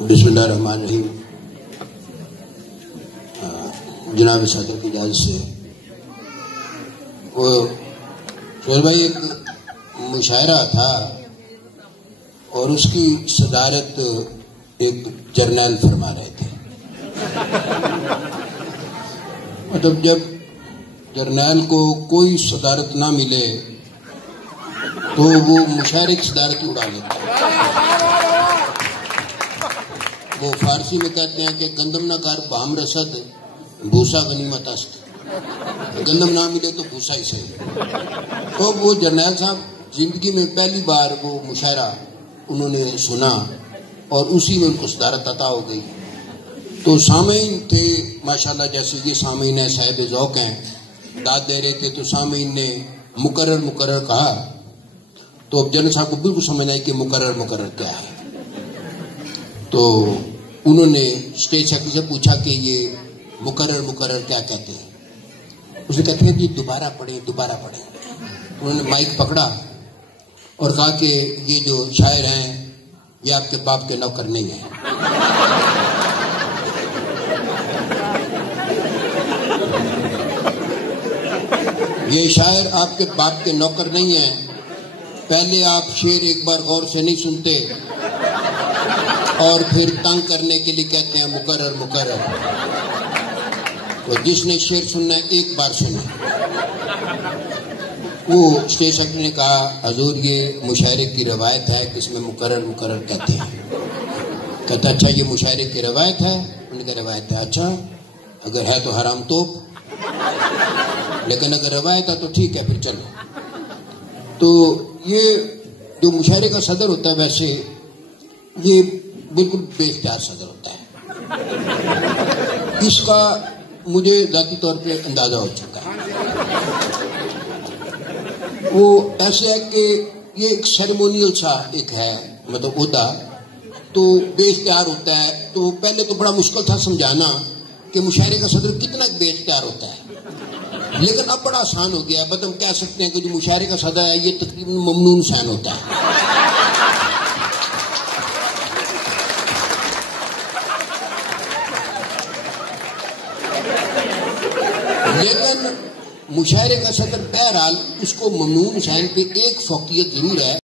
बिस्मिल्लाहिर्रहमानिर्रहीम। जनाब सदर की इजाज़त से वो शोर भाई एक मुशायरा था और उसकी सदारत एक जर्नैल फरमा रहे थे। मतलब जब जर्नैल को कोई सदारत ना मिले तो वो मुशायरे की सदारत उड़ा लेता है। वो फारसी में कहते हैं कि गंदम ना कर बाम रसद भूसा गनीमत अस्त, गंदम ना मिले तो भूसा ही सही। तो वो जर्नैल साहब जिंदगी में पहली बार वो मुशायरा उन्होंने सुना और उसी में उनको सदारत अता हो गई। तो सामीन थे माशाल्लाह, जैसे ये सामीन है साहिब ज़ौक़ हैं, दाद दे रहे थे तो सामीन ने मुकर्रर कहा। तो अब जर्नैल साहब को बिल्कुल समझ आई कि मुकर्रर क्या है। तो उन्होंने स्टेज सेक्रेटरी से पूछा कि ये मुकर्रर क्या कहते हैं। उसने कहते हैं जी दोबारा पढ़ें। उन्होंने माइक पकड़ा और कहा कि ये जो शायर हैं ये आपके बाप के नौकर नहीं है। ये शायर आपके बाप के नौकर नहीं है। पहले आप शेर एक बार गौर से नहीं सुनते और फिर तंग करने के लिए कहते हैं मुकर्रर। तो जिसने शेर सुनना है एक बार सुने। वो स्टेज सेक्रेटरी ने कहा हजूर ये मुशायरे की रवायत है कि इसमें मुकर्रर कहते हैं। कहता अच्छा ये मुशायरे की रवायत है। उन्होंने कहा रवायत है। अच्छा अगर है तो हराम तोप, लेकिन अगर रवायत है तो ठीक है फिर चलो। तो ये जो मुशायरे का सदर होता है वैसे ये बिल्कुल बेख्तियार सदर होता है। इसका मुझे ज़ाती तौर पे अंदाजा हो चुका है। वो ऐसे है कि ये एक सेरेमोनियल सा एक है, मतलब ओहदा तो बेख्तियार होता है। तो पहले तो बड़ा मुश्किल था समझाना कि मुशायरे का सदर कितना बेख्तियार होता है, लेकिन अब बड़ा आसान हो गया है। बस हम कह सकते हैं कि जो मुशायरे का सदर है ये तकरीबन ममनून शान होता है। लेकिन मुशायरे का सदर बहरहाल उसको ममनून शान पे एक फौकियत जरूर है।